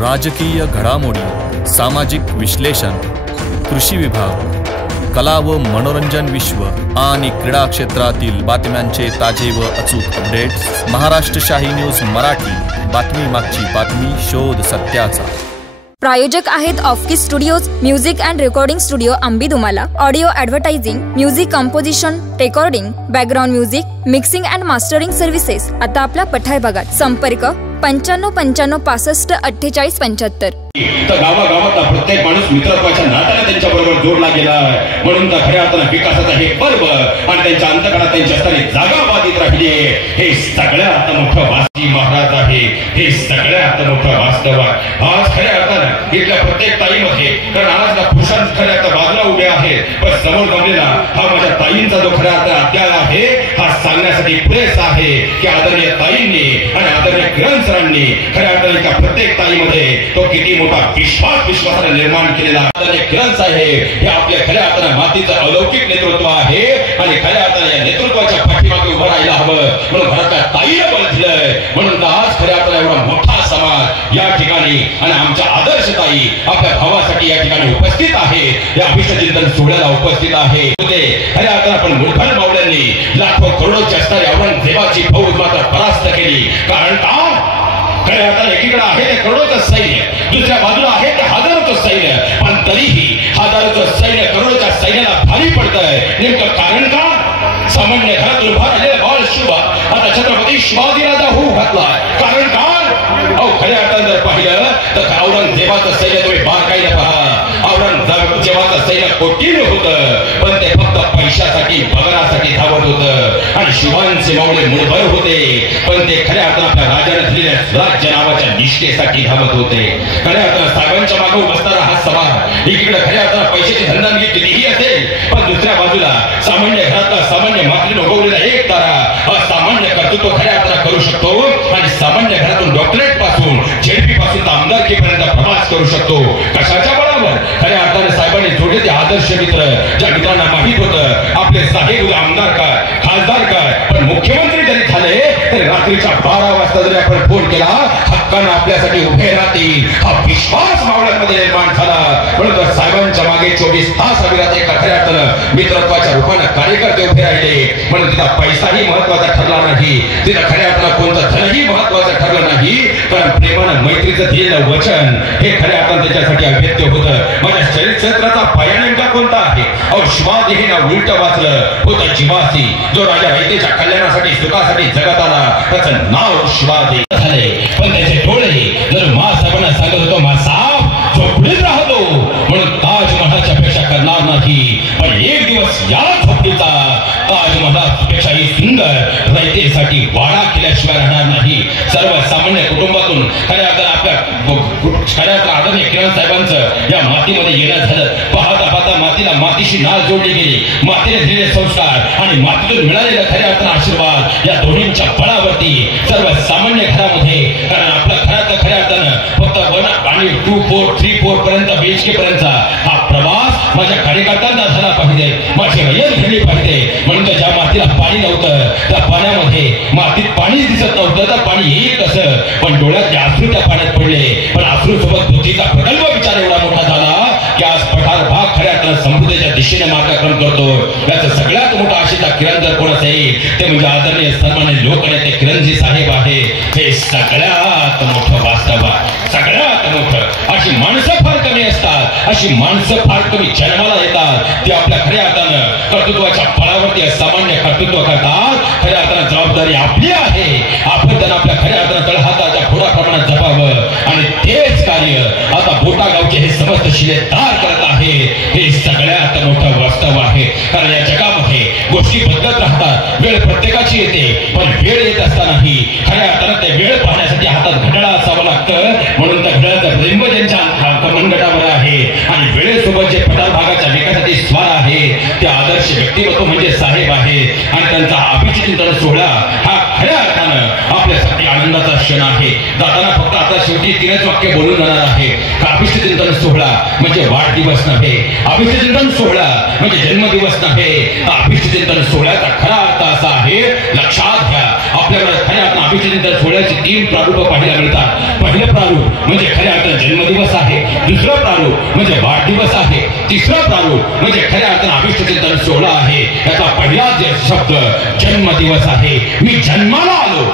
राजकीय घडामोडी, सामाजिक विश्लेषण, कृषी विभाग, कला व मनोरंजन विश्व आणि क्रीडा क्षेत्रातील बातम्यांचे ताजे व अचूक अपडेट्स महाराष्ट्र शाही न्यूज मराठी. बातमी मागची बातमी, शोध सत्याचा. प्रायोजक आहेत Offkey studios, music and recording studio Ambidumala. Audio advertising, music composition, recording, background music, mixing and mastering services आता आपल्या पठार भागात. संपर्क 95 95 65 48 75. तर गावागावातला प्रत्येक माणूस मित्रत्वाच्या नात्याने त्यांच्या बरोबर जोडला गेला, म्हणून तर खऱ्या अर्थानं विकासाचा हे पर्व आणि त्यांच्या अंतकणात त्यांच्या स्थानी जागा बाधित राहिली. हे सगळ्यात मोठं वास्तव महाराज आहे. हे सगळ्यात मोठं वास्तव आहे आज खऱ्या अर्थानं इथल्या प्रत्येक ताईमध्ये. कारण आज ना पुरुषां खऱ्या अर्थ बाजूला उभे आहेत, पण समोर जमलेला हा माझ्या ताईंचा जो खऱ्या अर्थ अध्याय आहे हा सांगण्यासाठी पुरेस आहे की आदरणीय ताईंनी आणि आदरणीय किरण सरांनी खऱ्या अर्थानं प्रत्येक ताईमध्ये तो किती मोठा विश्वासाने निर्माण केलेला आदरणीय किरण साहेब हे आपल्या खऱ्या अर्थानं मातीचं अलौकिक नेतृत्व आहे. आणि खऱ्या अर्थानं या नेतृत्वाच्या पाठीमागे उभं राहायला हवं म्हणून घरातल्या ताईला बळ दिलंय. म्हणून आज खऱ्या अर्थानं एवढा मोठा समाज या ठिकाणी आणि आमच्या आदर्श ताई आपल्या भावासाठी या ठिकाणी उपस्थित आहे. या अभिष्टचिंतन सोहळ्याला उपस्थित आहे. खऱ्या अर्थानं आपण मुठभर मावळ्यांनी लाखो करोडोची असणारी औरंगजेबाची फौज मात्र परास्त केली. कारण का खऱ्या अर्थानं एकीकडे आहे ते करोडोचं सैन्य, दुसऱ्या बाजूला आहे ते हजारोचं सैन्य, पण तरीही हजारोचं सैन्य करोडोच्या सैन्याला भारी पडतंय. नेमकं कारण का? सामान्य घरात उभा राहिलेला बाळ शिवा आता छत्रपती शिवाजीराजा होऊ घातलाय. कारण का? खऱ्या अर्थानं जर पाहिलं तर औरंगजेबाचं सैन्य तुम्ही बारकाईने पहा. औरंगजेबाचं सैन्य कोटीनं होतं, पण ते फक्त पैशासाठी भगरासाठी धावत होतं. आणि शिवांचे मावळे मुळभर होते, पण ते खऱ्या अर्थानं आपल्या राजाने दिलेल्या स्वराज्य नावाच्या निष्ठेसाठी धावत होते. खऱ्या अर्थानं साहेबांच्या मागे बसणारा हा सवार एकीकडे खऱ्या अर्थानं पैशाची धंदांगी कितीही असेल, पण दुसऱ्या बाजूला सामान्य घरातला सामान्य मातीने उगवलेला एक तारा असामान्य कर्तृत्व खऱ्या अर्थानं करू शकतो. आणि सामान्य घरातून डॉक्टरेट पासून झेडपी पासून आमदारकीपर्यंत प्रवास करू शकतो. कशाच्या बळावर? खऱ्या अर्थाने साहेबांनी जोडले ते आदर्श मित्र, ज्या मित्रांना माहित होतं आपले साहेब आमदार काय, खासदार काय, पण मुख्यमंत्री जरी झाले तरी रात्रीच्या 12 वाजता जरी आपण फोन केला हक्कानं आपल्यासाठी उभे राहतील हा विश्वास मावळ्यांमध्ये निर्माण झाला. म्हणून साहेबांच्या मागे 24 तास अविरत एका खऱ्या अर्थानं मित्रत्वाच्या रूपानं कार्यकर्ते उभे राहिले. म्हणून तिथं पैसाही महत्वाचा ठरला नाही, तिथं खऱ्या अर्थानं कोणतं धनही महत्वाचं ठरलं नाही, कारण प्रेमानं मैत्रीचं दिलेलं वचन हे खऱ्या अर्थानं त्याच्यासाठी अभेद्य होतं. माझ्या चरित्राचा पाया नेमका कोणता आहे? शिवाजी हे नाव उलट वाचलं होतं जीवासी. जो राजा रयतेच्या कल्याणासाठी सुखासाठी जगत आला त्याचं नाव शिवाजी झाले. पण त्याचे डोळे जर साहेबांना सांगत होतो साहेब झोपडीत राहतो म्हणून ताजमहालाच्या अपेक्षा करणार नाही, पण एक दिवस या झोपडीचा ताजमहालापेक्षाही सुंदर रयतेसाठी वाडा केल्याशिवाय राहणार नाही. सर्वसामान्य कुटुंबातून खऱ्या आपल्या खऱ्या आदरणीय किरण साहेबांचं या मातीमध्ये येणं झालं. पाहता पाहता मातीला मातीशी नाळ जोडली गेली. मातीने दिलेले संस्कार आणि मातीतून मिळालेला खऱ्या अर्थानं आशीर्वाद या दोन्हींच्या बळावरती सर्वसामान्य घरामध्ये, कारण आपल्या घरात खऱ्या अर्थानं फक्त 1 आणि 2, 4, 3, 4 पर्यंत BHK पर्यंतचा हा प्रवास माझ्या कार्यकर्त्यांना झाला पाहिजे, माझी रयत घडली पाहिजे. म्हणून ज्या मातीला पाणी नव्हतं त्या पाण्यामध्ये मातीत पाणी दिसत नव्हतं तर पाणी येईल कसं, पण डोळ्यात अश्रू त्या पाण्यात पडले. पण अश्रू सोबत बुद्धीचा प्रकल्प विचार एवढा मोठा झाला की आज पठार भाग खऱ्या अर्थानं समृद्धीच्या दिशेने मार्गक्रम करतो. याचा सगळ्यात मोठा आशेचा किरण जर कोण असेल ते म्हणजे आदरणीय सन्माननीय लोकनेते किरणजी साहेब आहे. हे सगळ्यात मोठं वास्तव आहे, सगळ्यात मोठं. अशी माणसं फार कमी असतात, अशी माणसं फार कमी जन्माला येतात, ती आपल्या खऱ्या अर्थानं कर्तृत्वाच्या बळावरती असामान्य कर्तृत्व करतात. खऱ्या अर्थानं जबाबदारी आपली आहे, आपण त्यांना आपल्या खऱ्या अर्थानं तळहाताच्या प्रमाणात जपावं. आणि तेच कार्य आता बोटा गावचे हे समस्त शिलेदार करत आहे. हे सगळ्यात मोठं वास्तव आहे. कारण या जगामध्ये गोष्टी बदलत राहतात, वेळ प्रत्येकाची येते, पण वेळ येत असतानाही खऱ्या अर्थानं ते वेळ पाहण्यासाठी हातात घड्याळ असावं लागतं. म्हणून त्या घड्याळाचा बिंब ज्यांच्या मनगटावर आहे आणि वेळेसोबत जे पठार भागाच्या विकासासाठी स्वार आहे ते आदर्श व्यक्तिमत्व म्हणजे साहेब आहे. आणि त्यांचा अभिचिंतन सोहळा हा खऱ्या अर्थानं आपल्यासाठी आनंदाचा क्षण आहे. आहे. जाताना फक्त आता शेवटी 3च वाक्य बोलून जाणार आहे. अभिष्ट चिंतन सोहळा म्हणजे वाढदिवस नव्हे, अभिष्ट चिंतन सोहळा म्हणजे जन्मदिवस नव्हे. अभिष्ट चिंतन सोहळ्याचा खरा अर्थ असा आहे, लक्षात घ्या. आपल्याकडे खऱ्या अर्थाने अभिष्ट चिंतन सोहळ्याचे 3 प्रारूप पाहायला मिळतात. पहिलं प्रारूप म्हणजे खऱ्या अर्थाने जन्मदिवस आहे, दुसरं प्रारूप म्हणजे वाढदिवस आहे, तिसरं प्रारूप म्हणजे खऱ्या अर्थाने अभिष्ट चिंतन सोहळा आहे. याचा पहिला शब्द जन्मदिवस आहे. मी जन्माला आलो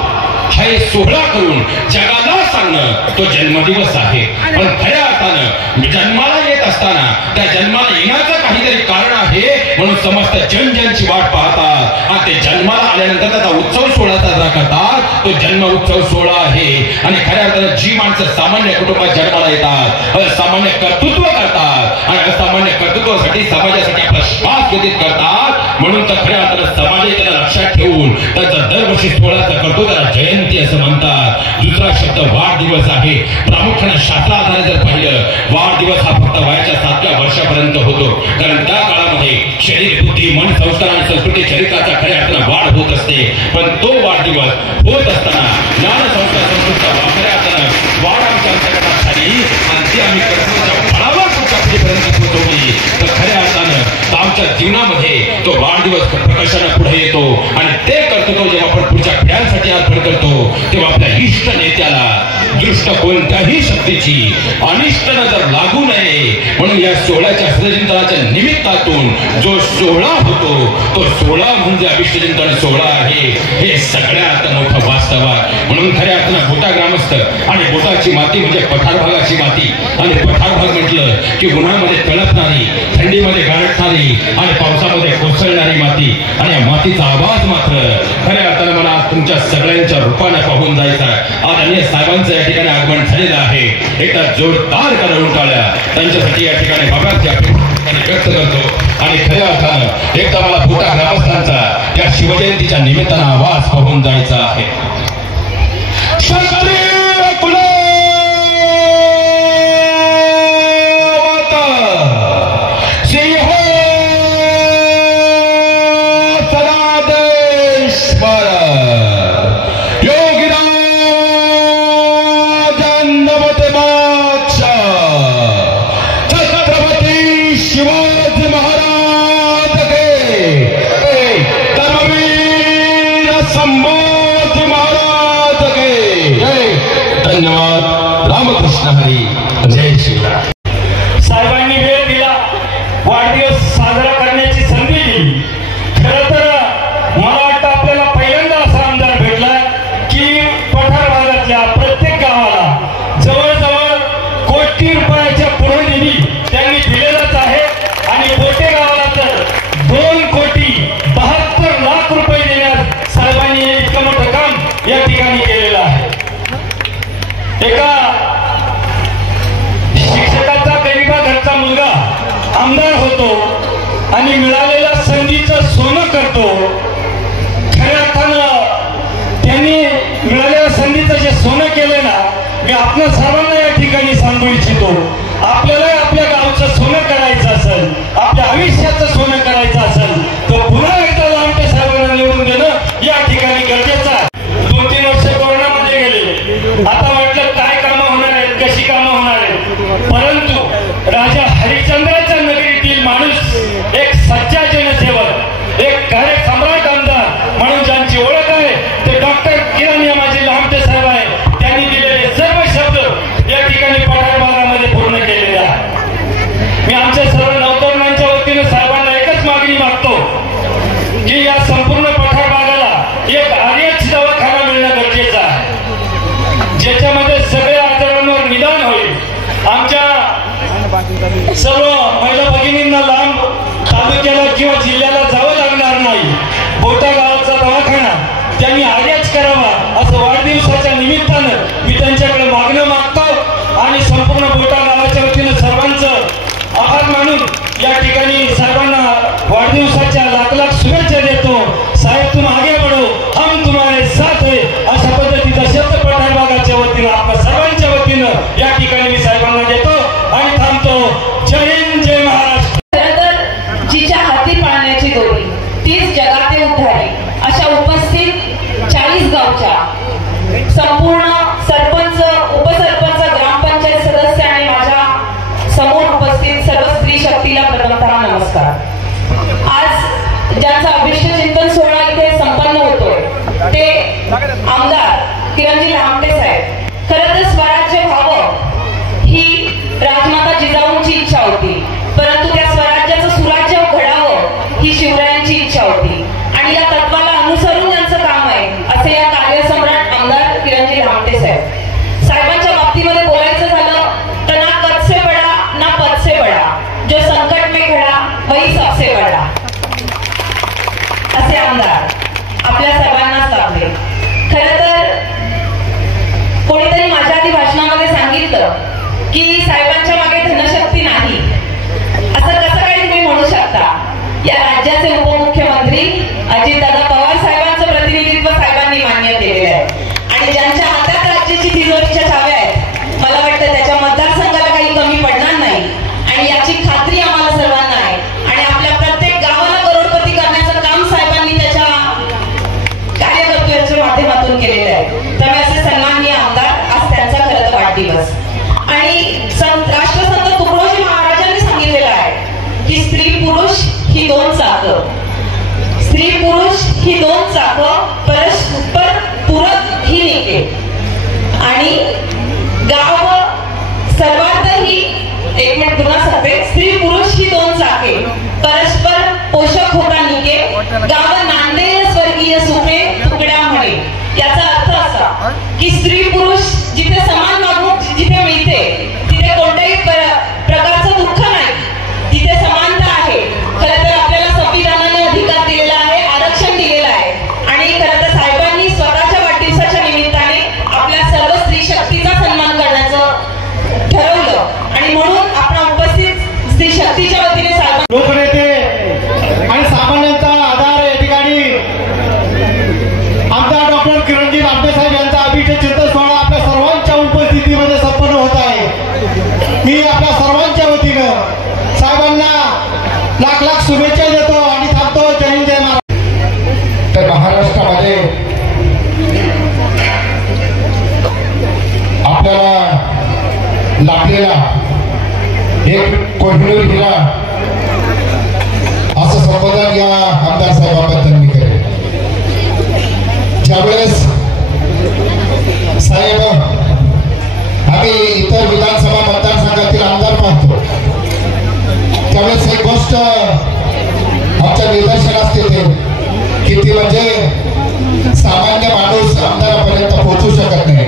हे सोहळा करून जगाला सांगणं तो जन्मदिवस आहे. पण खऱ्या अर्थानं जन्माला येत असताना त्या जन्माला येण्याचं काहीतरी कारण आहे म्हणून समस्त जनजनची वाट पाहतात आणि ते जन्माला आल्यानंतर त्याचा उत्सव सोहळा साजरा करतात. तो जन्म उत्सव सोहळा आहे. आणि खऱ्या अर्थानं जी माणसं सामान्य कुटुंबात जन्माला येतात, सामान्य कर्तृत्व करतात आणि असामान्य कर्तृत्वासाठी समाजासाठी आपला श्वास व्यतीत करतात म्हणून तर खऱ्या अर्थानं समाज त्याला लक्षात ठेवून त्याचा दरवर्षी सोहळा करतो, त्याला जयंती असं म्हणतात. दुसरा शब्द वाढदिवस आहे. प्रामुख्याने शास्त्राधारे जर पाहिलं वाढदिवस हा फक्त वयाच्या 7व्या वर्षापर्यंत होतो. कारण त्या काळामध्ये शरीर, बुद्धी, मन, संस्कार आणि संस्कृती चरित्राचा खऱ्या अर्थानं वाढ होत असते. पण तो वाढदिवस होत असताना ज्ञान, संस्कार, संस्कृतीचा खऱ्या अर्थानं वाढ आमच्या अंतर्गतात झाली आणि ती आम्ही कर्तव्याच्या फळावर पुढच्या पिढीपर्यंत पोहोचवली. तर खऱ्या अर्थानं आमच्या जीवनामध्ये तो वाढदिवस प्रकर्षाने पुढे येतो आणि ते करतो जेव्हा आपण पुढच्या पिढ्यांसाठी अर्पण करतो तेव्हा आपल्या इष्ट नेत्याला दृष्ट कोणत्याही शक्तीची अनिष्ट नजर लागू नये म्हणून या सोहळ्याच्या चिंतनाच्या निमित्तातून जो सोहळा होतो तो सोहळा म्हणजे अभिष्ट चिंतन सोहळा आहे. हे सगळ्यात मोठं वास्तव आहे. म्हणून खऱ्या अर्थानं बोटा ग्रामस्थ आणि बोटाची माती म्हणजे पठार भागाची माती आणि पठार भाग म्हटलं की उन्हामध्ये तळपणारी, थंडीमध्ये गारठणारी आणि पावसामध्ये कोसळणारी माती आणि या मातीचा आवाज मात्र खऱ्या अर्थानं मला तुमच्या सगळ्यांच्या रूपाने पाहून जायचा. आज अन्य साहेबांचं या ठिकाणी आगमन झालेलं आहे. एकदा जोरदार करून टाळ्या त्यांच्यासाठी या ठिकाणी बाबांची अपेक्षा व्यक्त करतो आणि खऱ्या अर्थानं एकदा मला बोटा ग्रामस्थांचा या शिवजयंतीच्या निमित्तानं आवाज पाहून जायचा आहे. धन्यवाद. रामकृष्ण हरी. जय श्रीराम. साहेबांनी वेळ दिला, वाढदिवस साजरा करण्याची संधी दिली. खरं तर मला वाटतं आपल्याला पहिल्यांदा असा आमदार भेटला की पठार भागातल्या प्रत्येक गावाला जवळजवळ कोटी रुपयाच्या पुढे निधी त्यांनी दिलेलाच आहे आणि बोटे गावाला तर 2,72,00,000 रुपये देण्यास साहेबांनी इतकं मोठं काम या ठिकाणी केलेलं आहे. एका शिक्षकाचा गरीबा घरचा मुलगा आमदार होतो आणि मिळालेल्या संधीचं सोनं करतो. खऱ्या अर्थानं त्यांनी मिळालेल्या संधीचं जे सोनं केलं ना, मी आपल्या सर्वांना या ठिकाणी सांगू इच्छितो. आपल्याला आपल्या गावचं सोनं करायचं असेल, आपल्या आयुष्याचं सोनं करायचं असेल तर पुन्हा एकदा लांबटे साहेबांना निवडून देणं या ठिकाणी गरजेचं आहे. 2-3 वर्ष कोरोनामध्ये गेले. आता म्हटलं काय कामं होणार आहेत, कशी कामं होणार आहेत. परंतु राजा हरिश्चंद्राच्या नगरीतील माणूस, एक सच्चा जनसेवक, एक कार्यसम्राट आमदार म्हणून ज्यांची ओळख आहे ते डॉक्टर किरण या माझे लांबटे साहेब आहे. त्यांनी दिलेले सर्व शब्द या ठिकाणी पठार भागामध्ये पूर्ण केलेले आहे. मी आमच्या सर्व नवतरुणांच्या वतीनं साहेबांना एकच मागणी मागतो की या संपूर्ण पठार भागाला एक आर्यच दवाखाना मिळणं गरजेचं आहे, ज्याच्यामध्ये सगळ्या आजारांवर निदान होईल. आमच्या सर्व महिला भगिनींना लांब तालुक्याला किंवा जिल्ह्याला जावं लागणार नाही. बोटा गावाचा दवाखाना त्यांनी आर्यच करावा असं वाढदिवसाच्या निमित्तानं मी त्यांच्याकडे मागणं मागतो आणि संपूर्ण बोटा गावाच्या वतीनं सर्वांचं आभार मानून या ठिकाणी साहेबांना वाढदिवसाच्या लाख शुभेच्छा देतो. साहेब तुम आगे बढ़ो, हम तुम्हारे साथ है अशा पद्धतीचा शब्द पठार भागाच्या वतीनं आपल्या सर्वांच्या वतीनं या ठिकाणी मी साहेबांना देतो आणि थांबतो. जय हिंद, जय महाराष्ट्र. तर जिच्या हाती पाळण्याची दोरी तीच जगाते उद्धारी अशा उपस्थित 40 गावच्या संपूर्ण की साहेबांच्या मागे धनशक्ती नाही असं कसं काही तुम्ही म्हणू शकता? या राज्याचे उपमुख्यमंत्री अजितदादा पवार साहेबांचं प्रतिनिधित्व साहेबांनी मान्य केलेलं आहे आणि ज्यांच्या हातात राज्याची तिजोरीच्या चाव्या आहेत मला वाटतं त्याच्या मतदारसंघाला काही कमी पडणार नाही आणि याची खात्री आम्हाला सर्वांना आहे आणि आपल्या प्रत्येक गावाला करोडपती करण्याचं काम साहेबांनी त्याच्या कार्यकर्त्यांच्या माध्यमातून केलेलं आहे. त्यामुळे असे सन्माननीय आमदार आज त्यांचा खरं तर वाढदिवस आणि राष्ट्रसंत तुकडोजी महाराजांनी सांगितलेलं आहे की स्त्री पुरुष ही दोन चाकं, स्त्री पुरुष ही दोन चाकं परस्पर पूरक ही निके आणि गाव सर्वात ही एक मिनिट पुन्हा सांगते, स्त्री पुरुष ही दोन चाके परस्पर पोषक होता निके गाव नांदे स्वर्गीय सुखे तुकड्या म्हणे. याचा अर्थ असा की स्त्री पुरुष जिथे समान वागणूक जिथे मिळते तिथे कोणत्याही प्रकारचं दुःख नाही, तिथे समानता आहे. खरं तर आपल्याला संविधानाने अधिकार दिलेला आहे, आरक्षण दिलेलं आहे आणि खरं तर साहेबांनी स्वतःच्या वाढदिवसाच्या निमित्ताने आपल्या सर्व स्त्री शक्तीचा सन्मान करण्याचं ठरवलं आणि म्हणून आपण उपस्थित स्त्री शक्तीच्या वतीने लोकनेते आणि सामान्यांचा आधार या ठिकाणी आमदार डॉक्टर किरणजी लांबे साहेब यांचा अभिषेक चिंतन सोहळा आपल्या सर्वांच्या उपस्थितीमध्ये संपन्न होत आहे. मी आपल्या सर्वांच्या वतीनं साहेबांना लाख लाख शुभेच्छा देतो आणि थांबतो. जय हिंद जय महाराष्ट्र. तर महाराष्ट्रामध्ये आपल्याला लाभलेला एक कोहिनूर हिरा असं संबोधन या आमदार साहेबांबद्दल मी करेन. ज्यावेळेस साहेब आम्ही इतर विधानसभा मतदारसंघातील आमदार पाहतो त्यावेळेस एक गोष्ट आमच्या निदर्शनास येते की ती म्हणजे सामान्य माणूस आमदारापर्यंत पोहोचू शकत नाही.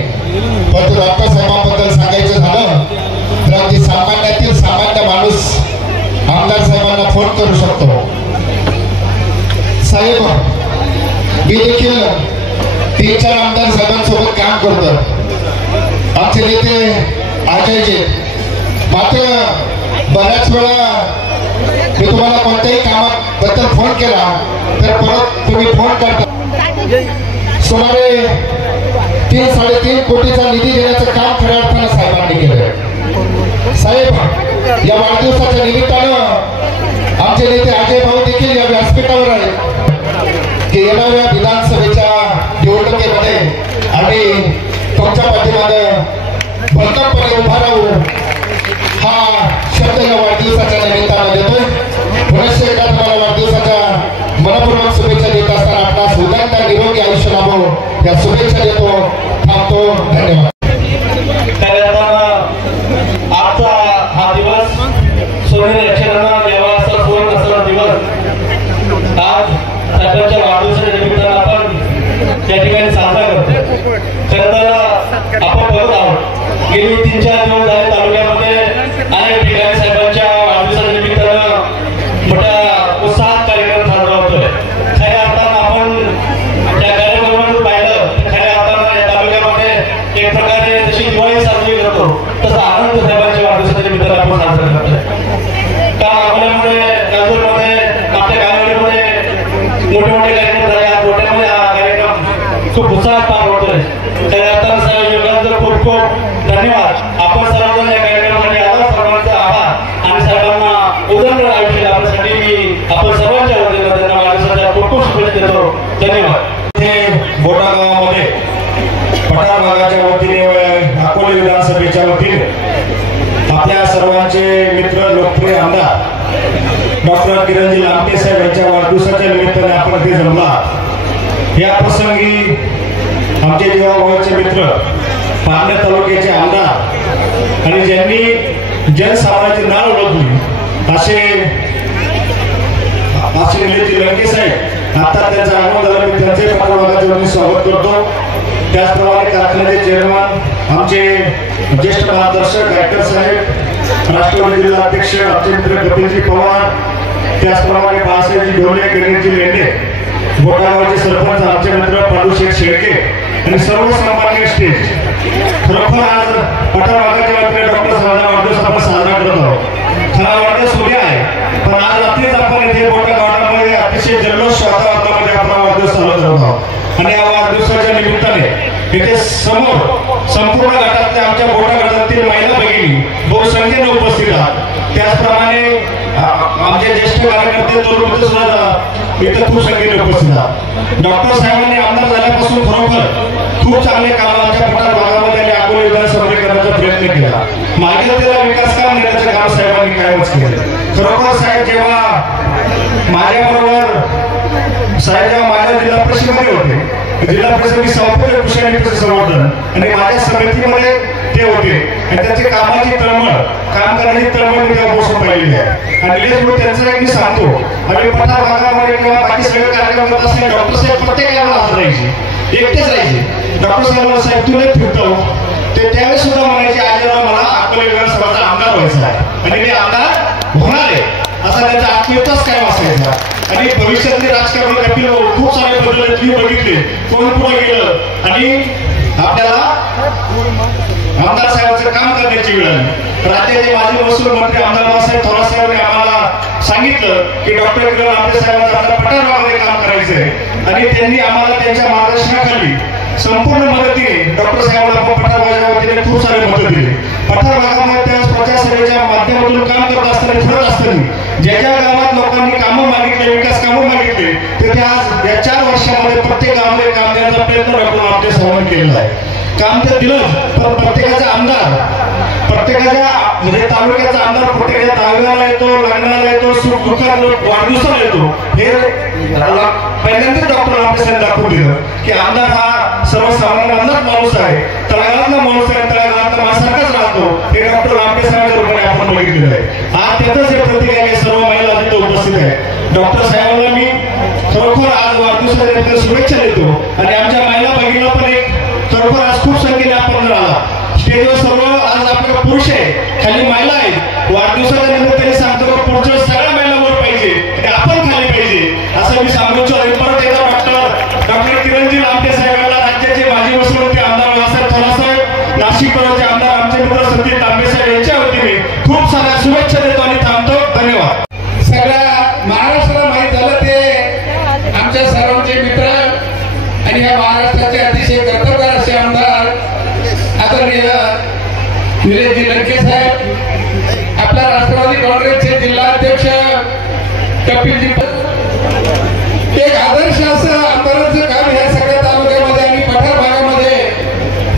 पण डॉक्टर साहेबांबद्दल सांगायचं झालं तर अगदी सामान्यातील सामान्य माणूस आमदार साहेबांना फोन करू शकतो. साहेब मी देखील 3-4 आमदार साहेबांसोबत काम करतो. आमचे नेते अजयजी मात्र बऱ्याच वेळा मी तुम्हाला कोणत्याही कामाबद्दल फोन केला तर परत तुम्ही फोन करता. सुमारे 3-3.5 कोटीचा निधी देण्याचं काम खऱ्या अर्थानं साहेबांनी केलं. साहेब या वाढदिवसाच्या निमित्तानं आमचे नेते अजय भाऊ देखील या व्यासपीठावर आहेत की येणाऱ्या विधानसभेच्या निवडणुकीमध्ये आम्ही तुमच्या पाठीमागे भक्कमपणे उभा राहू हा शब्द या वाढदिवसाच्या निमित्तानं देतोय. पुनश्च एकदा तुम्हाला वाढदिवसाच्या मनपूर्वक शुभेच्छा देत असताना आपणास उदंड निरोगी आयुष्य लाभो या शुभेच्छा देतो. थांबतो. धन्यवाद. आजचा हा दिवस सोनेरी अक्षरांना देवा असा सुवर्ण असलेला दिवस आज साहेबांच्या वाढदिवसाच्या निमित्तानं आपण त्या ठिकाणी साजरा करतो. खरं तर आपण बघत आहोत गेली 3-4 दिवस झाले तालुक्यामध्ये अनेक ठिकाणी साहेबांच्या वाढदिवसाच्या निमित्तानं मोठ्या उत्साहात कार्यक्रम साजरा होतोय. खऱ्या अर्थानं आपण त्या कार्यक्रमातून पाहिलं तर खऱ्या अर्थानं या तालुक्यामध्ये एक प्रकारे जशी दिवाळी साजरी करतो तसा आनंद साहेबांच्या वाढदिवसाच्या निमित्तानं आपण साजरा करतोय. का अकोल्यामध्ये राजूरमध्ये आपल्या गावामध्ये मोठे मोठे कार्यक्रम झाले. आज मोठ्यामध्ये हा कार्यक्रम खूप उत्साहात पार पडतोय. खऱ्या अर्थानं साहेब योगांचं खूप खूप धन्यवाद. आपण सर्वजण या कार्यक्रमासाठी आलो. सर्वांचा आभार आणि साहेबांना उदंड आयुष्य लाभण्यासाठी मी आपण सर्वांच्या वतीनं त्यांना वाढदिवसाच्या खूप खूप शुभेच्छा देतो. धन्यवाद. हे बोटा गावामध्ये पठार भागाच्या वतीने अकोले विधानसभेच्या वतीने आपल्या सर्वांचे मित्र लोकप्रिय आमदार डॉक्टर किरणजी लांबे साहेब यांच्या वाढदिवसाच्या निमित्ताने आपण ते जमला. या प्रसंगी आमचे जीवाभावाचे मित्र पारनेर तालुक्याचे आमदार आणि ज्यांनी जनसामान्याची नाळ ओळखली असे निलेश लंके साहेब आता त्यांचं आगमन झालं. मी त्यांचे पत्रकारांचे स्वागत करतो. त्याचप्रमाणे कारखान्याचे चेअरमन आमचे ज्येष्ठ मार्गदर्शक गायकर साहेब, राष्ट्रवादी जिल्हा अध्यक्ष आमचे मित्र कपिलजी पवार, त्याचप्रमाणे बाळासाहेबजी ढोले, गणेशजी लेंडे, बोटागावचे सरपंच आमचे मित्र पांडुशेठ शेळके आणि सर्व सामान्य स्टेज. खरोखर आज पठार भागाच्या डॉक्टर आणि या वाढदिवसाच्या निमित्ताने इथे समोर संपूर्ण गटातल्या आमच्या मोठ्या गटातील महिला भगिनी बहुसंख्येने उपस्थित आहात. त्याचप्रमाणे आमचे ज्येष्ठ कार्यकर्ते तरुण सुद्धा इथं खूप संख्येने उपस्थित आहात. डॉक्टर साहेबांनी आमदार झाल्यापासून खरोखर खूप चांगले काम आमच्या पठार भागामध्ये आणि अकोले विधानसभेत करण्याचा प्रयत्न केला. मागे त्याला विकास काम देण्याचं काम साहेबांनी कायमच केलं. खरोखर साहेब जेव्हा माझ्याबरोबर साहेब जेव्हा माझ्या जिल्हा परिषदेमध्ये होते, जिल्हा परिषद संपूर्ण कृषी आणि कृषी संवर्धन आणि माझ्या समितीमध्ये ते होते आणि त्यांची कामाची तळमळ काम करण्याची तळमळ मी त्या बसून पाहिलेली आहे. आणि निलेश त्यांचं एक मी सांगतो, आम्ही पठार भागामध्ये किंवा बाकी सगळे कार्यक्रम करत असताना डॉक्टर साहेब प्रत्येक याला हजर राहायचे, एकटेच राहायचे. डॉक्टर साहेब तू नाही फिरतो ते त्यावेळेस सुद्धा म्हणायचे आजीराव मला अकोले विधानसभेचा आमदार व्हायचा आहे आणि मी आमदार होणार आहे असा त्यांचा आत्मविश्वास कायम असायचा. आणि भविष्यातले राजकारणी खूप सारे बदल तुम्ही बघितले, कोण पुढे गेलं आणि आपल्याला आमदार साहेबांचं काम करण्याची वेळ आली. राज्याचे माजी महसूल मंत्री आमदार बाळासाहेब थोरात साहेबांनी आम्हाला सांगितलं की डॉक्टर किरण आपटे साहेबांचं आपल्या पठार भागामध्ये काम करायचंय आणि त्यांनी आम्हाला त्यांच्या मार्गदर्शनाखाली संपूर्ण मदतीने डॉक्टर साहेबांना पठार भागाच्या वतीने खूप सारे मदत दिले. पठार भागामध्ये त्यावेळेस प्रचार सभेच्या माध्यमातून काम करत असताना फिरत असताना ज्या ज्या गावात लोकांनी कामं मागितले, विकास कामं मागितले, तिथे आज या 4 वर्षामध्ये प्रत्येक गावामध्ये काम देण्याचा प्रयत्न डॉक्टर आपटे साहेबांनी केलेला आहे. काम तर दिलं, पण प्रत्येकाचा आमदार प्रत्येकाच्या म्हणजे तालुक्याचा आमदार प्रत्येकाच्या दहाव्याला येतो, लग्नाला येतो, सुख दुःखाला वाढदिवसाला येतो. हे पहिल्यांदाच डॉक्टर आपटे साहेब दाखवून दिलं की आमदार हा सर्वसामान्यांनाच माणूस आहे, तळागाळातला माणूस आहे, तळागाळातला माणसारखाच राहतो. हे डॉक्टर आपटे साहेबांच्या रूपाने आपण बघितलेलं आहे. आज त्याचंच हे प्रतीक आहे. सर्व महिला तिथे उपस्थित आहे. डॉक्टर साहेबांना मी खरोखर आज वाढदिवसाच्या शुभेच्छा देतो आणि आमच्या महिला भगिनीला पण एक खरोखर आज खूप संख्येने आपण राहिला. स्टेजवर सर्व आज आपल्याला पुरुष आहे, खाली महिला आहेत. वाढदिवसाच्या निमित्ताने सांगतो की पुढच्या सगळ्या महिला वर पाहिजे आणि आपण खाली पाहिजे असं मी सांगू इच्छितो. परत एकदा डॉक्टर किरणजी आपटे साहेबांना, राज्याचे माजी महसूल मंत्री आमदार बाळासाहेब थोरात साहेब, नाशिक परळचे आमदार आमचे मित्र सतीश तांबे साहेब यांच्या वतीने खूप साऱ्या शुभेच्छा देतो आणि थांबतो. धन्यवाद. सगळ्या महाराष्ट्राला माहीत झालं ते आमच्या सर्वांचे मित्र आणि या महाराष्ट्राचे अतिशय कर्तव्यगार असे आमदार आदरणीय निलेशजी लंके साहेब, आपल्या राष्ट्रवादी काँग्रेसचे जिल्हाध्यक्ष कपिलजी, एक आदर्श असं आमदारांचं काम या सगळ्या तालुक्यामध्ये आणि पठार भागामध्ये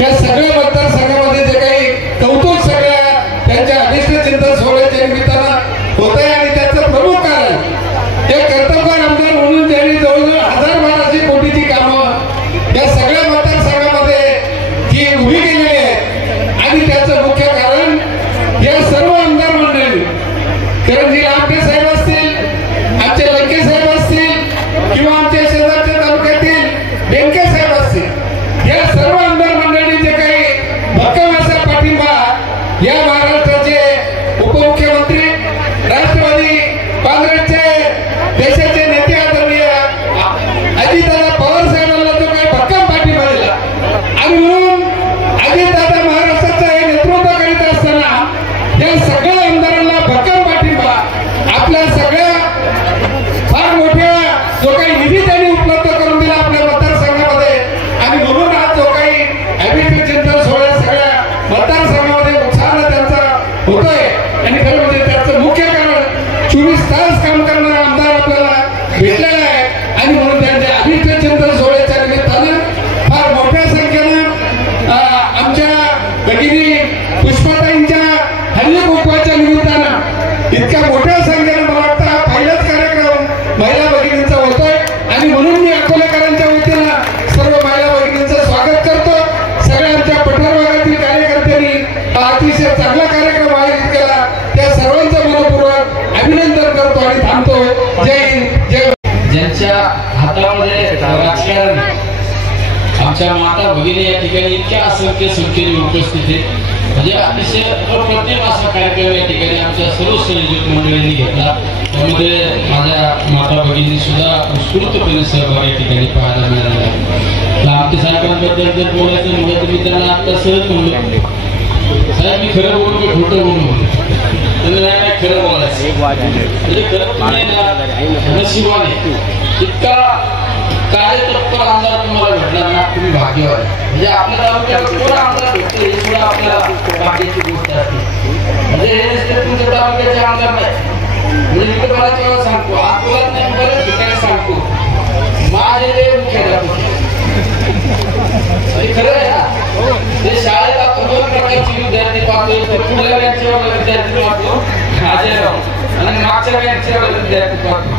या सगळ्या मतदारसंघामध्ये जे काही कौतुक सगळ्या त्यांच्या अनिष्ट चिंतन सोहळ्याच्या निमित्तानं होत आहे आणि त्याचं प्रमुख कारण एक कर्तव्यगार आमदार म्हणून त्यांनी जवळजवळ 1012 कोटीची कामं या सगळ्या मतदारसंघामध्ये जी उभी केलेली आहेत आणि त्याचं मुख्य कारण या सर्व आमदार मंडळी किरणजी आपटे साहेब असतील, आमचे लंके साहेब असतील किंवा आमच्या शेजारच्या तालुक्यातील बेनके साहेब असतील, या सर्व आमदार मंडळी जे काही भक्कम असा पाठिंबा या महाराष्ट्राचे उपमुख्यमंत्री राष्ट्रवादी काँग्रेसचे देशाचे नेते आदरणीय अजितदादा पवार साहेबांना जो काही भक्कम पाठिंबा दिला आणि म्हणून अजितदादा महाराष्ट्राचं हे नेतृत्व करीत असताना या सगळ्या आमदारांना भक्कम पाठिंबा आपल्या सगळ्या फार मोठ्या जो काही निधी त्यांनी उपलब्ध करून दिला आपल्या मतदारसंघामध्ये आणि म्हणून आज जो काही अभिनेत्री चिंतन सोहळा सगळ्या मतदारसंघामध्ये उत्साहानं त्यांचा होतोय आणि खरं म्हणजे त्याचं मुख्य कारण 24 तास काम करणारा आमदार आपल्याला भेटलेला आहे आणि म्हणून त्यांच्या अभिनेत्री चिंतन सोहळ्याच्या निमित्तानं फार मोठ्या संख्येनं आमच्या भगिनी पुष्पाताईंच्या हल्ली कुटुंबाच्या निमित्तानं इतक्या मोठ्या संख्येनं मला वाटतं हा पहिलाच कार्यक्रम महिला भगिनींचा होतोय आणि म्हणून मी अकोलेकरांच्या वतीनं सर्व महिला भगिनींचं स्वागत करतो. सगळ्या आमच्या पठार भागातील कार्यकर्त्यांनी हा अतिशय चांगला कार्यक्रम आयोजित केला, त्या सर्वांचं मनपूर्वक अभिनंदन करतो आणि थांबतो. जय हिंद, जय. ज्यांच्या हातामध्ये राजकारण आमच्या माता भगिनी या ठिकाणी इतक्या असंख्य संख्येने उपस्थित आहेत, म्हणजे अतिशय अप्रतिम असा कार्यक्रम या ठिकाणी आमच्या सर्व संयोजक मंडळींनी घेतला. त्यामध्ये माझ्या माता भगिनी सुद्धा उत्स्फूर्तपणे सहभाग या ठिकाणी पाहायला मिळाला. आमच्या साहेबांबद्दल जर बोलायचं म्हणलं तर मी त्यांना आता सहज म्हणलो, साहेब मी खरं बोलू की खोटं बोलू, त्यांना खरं बोलायचं म्हणजे खरं नशिबाने इतका कार्यतत्पर आमदार तुम्हाला भेटणार ना तुम्ही भाग्यवान आहे. म्हणजे आपल्या तालुक्यात कोण आमदार भेटतो हे सुद्धा आपल्याला भाग्याची गोष्ट असते. म्हणजे हे नुसते तुमच्या तालुक्याचे आमदार नाही. म्हणजे मी तुम्हाला तेव्हा सांगतो अकोल्यात नाही बरेच ठिकाणी सांगतो माझे मुख्याध्यापक खरं आहे ना. ते शाळेत आपण दोन प्रकारचे विद्यार्थी पाहतो. पुढल्या बँचवर विद्यार्थी पाहतो अजयराव आणि मागच्या बँचवर विद्यार्थी पाहतो.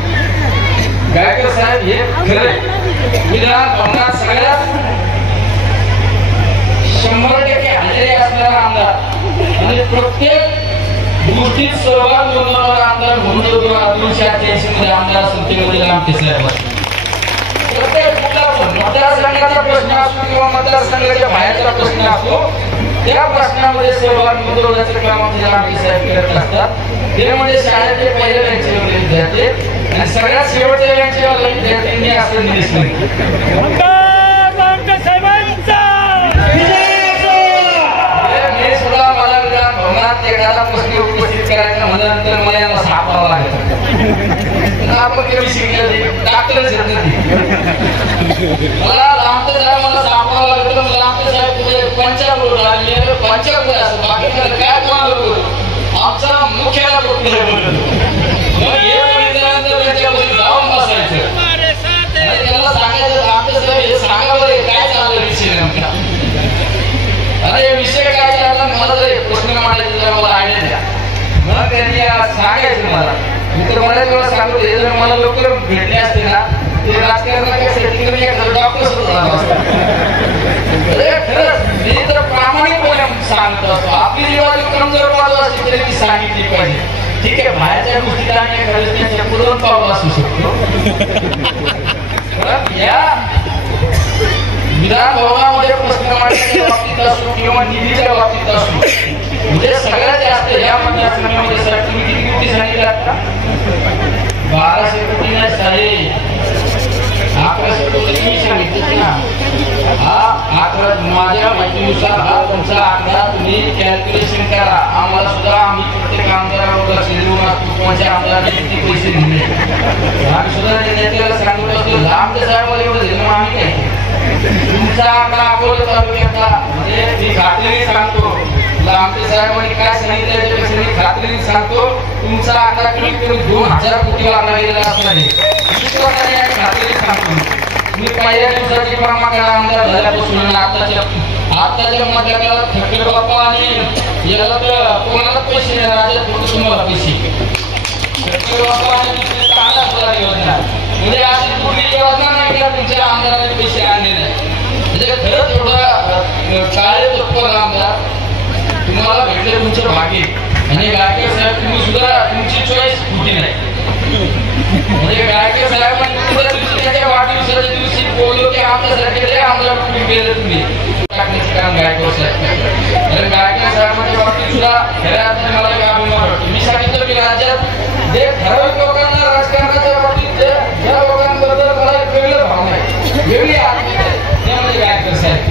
गायकर साहेब हे खरं विधान भवनात सगळ्यात 100% हजेरी असणारा आमदार आणि प्रत्येक गोष्टीत सहभाग नोंदवणारा आमदार म्हणून 1988 मध्ये आमदार संख्येमध्ये लांबटे साहेब प्रत्येक मतदारसंघाचा प्रश्न असो किंवा मतदारसंघाच्या बाहेरचा प्रश्न असो त्या प्रश्नामध्ये सहभाग नोंदवण्याचं काम आमचे लांबटे साहेब करत असतात. ते म्हणजे शाळेचे पहिल्या बँचेवरले विद्यार्थी आणि सगळ्यात शेवटच्या बँचेवरल्या विद्यार्थ्यांनी असं निरीक्षण सुद्धा मला विधान भवनात एखादा प्रश्न उपस्थित करायचा म्हणल्यानंतर मला यांना सापडावं लागेल. आपण कमी शिकले डॉक्टरच येत नाही. मला लांबटे साहेब मला सापडावं लागतं. लांबटे साहेब तुझे पंचावृत्त आले पंचावृत्त असं बाकी काय कोणाला आमचा मुख्याला पकडलं मग हे बघितल्यानंतर त्यांच्यापासून जाऊन बसायचं आणि त्यांना सांगायचं लांबटे साहेब हे सांगा बरं काय चाललं विषय नेमका. अरे विषय काय चालला मला जर प्रश्न मांडायचे जरा मला आयडिया द्या. मग त्यांनी सांगायचं मला मी तर बऱ्याच वेळा सांगतो हे जर मला लवकर भेटले असते ना ते राजकारणासाठी डॉक्टर सुद्धा झाला असता. खरंच मी तर प्रामाणिकपणे सांगत असतो आपली जीवाची कमजोर बाजू असते तरी ती सांगितली पाहिजे. ठीक आहे बाहेरच्या गोष्टी आम्ही त्यांच्या पुढून पावलं असू शकतो. या विधान भवनामध्ये प्रश्न मांडण्याच्या बाबतीत असो किंवा निधीच्या बाबतीत असो म्हणजे सगळ्यात जास्त या मतदारसंघामध्ये सर तुम्ही किती कोटी सांगितलात का 1200 कोटी नाही साहेब 1100 कोटी तुम्ही सांगितले ना. हा आकडा माझ्या माहितीनुसार हा तुमचा आकडा तुम्ही कॅल्क्युलेशन करा. आम्हाला सुद्धा आम्ही प्रत्येक आमदारावर लक्ष देऊन असतो कोणत्या आमदाराने किती पैसे दिले आम्ही सुद्धा नेत्याला सांगत असतो. लांबटे साहेबांना एवढं दिलं आम्ही काय तुमचा आकडा अकोला तालुक्यातला म्हणजे मी खात्रीने सांगतो लांबटे साहेबांनी काय सांगितलं त्याच्यापेक्षा मी खात्रीने सांगतो तुमचा आकडा कमीत कमी 2000 कोटी आकडा गेलेला असणार आहे. खात्रीने सांगतो मी पहिल्या दिवसाची क्रमांकाला आमदार झाल्यापासून आताच्या मतदाराला ठक्कर बाप्पा आणि याला तर कोणाला पैसे राज्यात फक्त तुम्हाला पैसे ठक्कर बाप्पा आणि योजना म्हणजे अशी कुठली योजना नाही का तुमच्या आमदाराने पैसे आणले नाही. म्हणजे खरंच एवढा कार्यतत्पर आमदार तुम्हाला भेटले तुमचं भाग्य. आणि गायकर साहेब तुम्ही सुद्धा तुमची चॉईस कुठे नाही. म्हणजे गायकर साहेबांनी त्याच्या वाढदिवसाच्या दिवशी बोललो की आमच्यासारखे आमदार तुम्ही केलं तुम्ही टाकण्याचं काम गायकर साहेब. कारण गायकर साहेबांच्या बाबतीत सुद्धा खऱ्या अर्थाने मला एक अभिमान वाटतो. मी सांगितलं की राज्यात जे ठराविक लोकांना राजकारणाच्या बाबतीत ज्या लोकांबद्दल मला एक वेगळं भावना आहे वेगळी आत्मीयता आहे ते म्हणजे गायकर साहेब.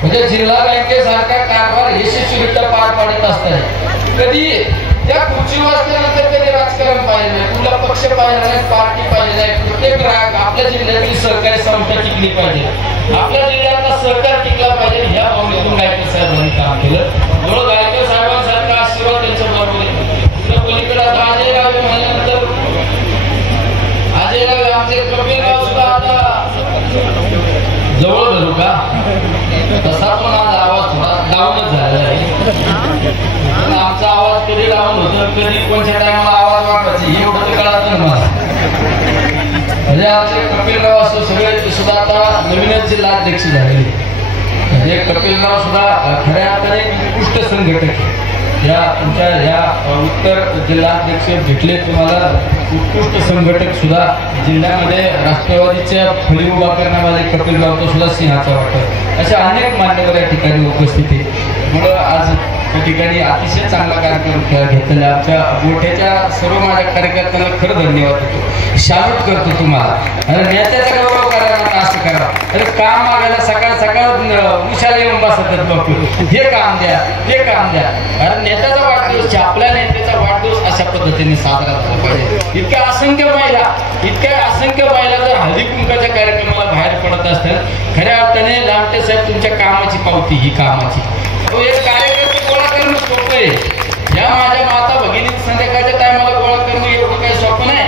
म्हणजे जिल्हा बँकेसारखा कारभार यशस्वीरित्या पार पाडत असताना कधी त्या खुर्चीवर असल्यानंतर कधी राजकारण पाहिजे नाही कुठला पक्ष पाहिजे नाही पार्टी पाहिजे नाही. प्रत्येक ग्राहक आपल्या जिल्ह्यातली सहकारी संस्था टिकली पाहिजे आपल्या जिल्ह्यातला सहकार टिकला पाहिजे ह्या भावनेतून गायकर साहेबांनी काम केलं. म्हणून गायकर साहेबांसारखा आशीर्वाद त्यांच्या बरोबर पलीकडे आता अजयराव म्हणल्यानंतर अजयराव आमचे कपिलराव सुद्धा आता जवळ धरू का तसा पण आज आवाज थोडा डाऊनच झालेला आहे. आमचा आवाज कधी डाऊन होतो कधी कोणत्या टायमाला आवाज वाढवायचा एवढं तर कळत नाही मला. म्हणजे आमचे कपिलराव असं सगळे सुद्धा आता नवीनच जिल्हाध्यक्ष झालेले. म्हणजे कपिलराव सुद्धा खऱ्या अर्थाने उत्कृष्ट संघटक या तुमच्या या उत्तर जिल्हाध्यक्ष भेटले तुम्हाला उत्कृष्ट संघटक सुद्धा जिल्ह्यामध्ये राष्ट्रवादीच्या फळी उभा करण्यामध्ये कपिलरावचा सुद्धा सिंहाचा वाटत अशा अनेक मान्यवर या ठिकाणी उपस्थित आहे. म्हणून आज त्या ठिकाणी अतिशय चांगला कार्यक्रम घेतलेला आमच्या गोठ्याच्या सर्व माझ्या कार्यकर्त्यांना खरं धन्यवाद देतो, शालूट करतो तुम्हाला. अरे नेत्याचा गौरव करा ना, असं करा. अरे काम मागायला सकाळ सकाळ उशाला येऊन बसतात लोक, हे काम द्या ते काम द्या. अरे नेत्याचा वाढदिवस, आपल्या नेत्याचा वाढदिवस अशा पद्धतीने साजरा झाला पाहिजे. इतक्या असंख्य महिला जर हळदी कुंकाच्या कार्यक्रमाला बाहेर पडत असतात, खऱ्या अर्थाने लामटे साहेब तुमच्या कामाची पावती ही कामाची. एक कार्यकर्ते गोळा करणं सोपं आहे. या माझ्या माता भगिनी संध्याकाळच्या टायमाला गोळा करणं एवढं काही सोपं नाही.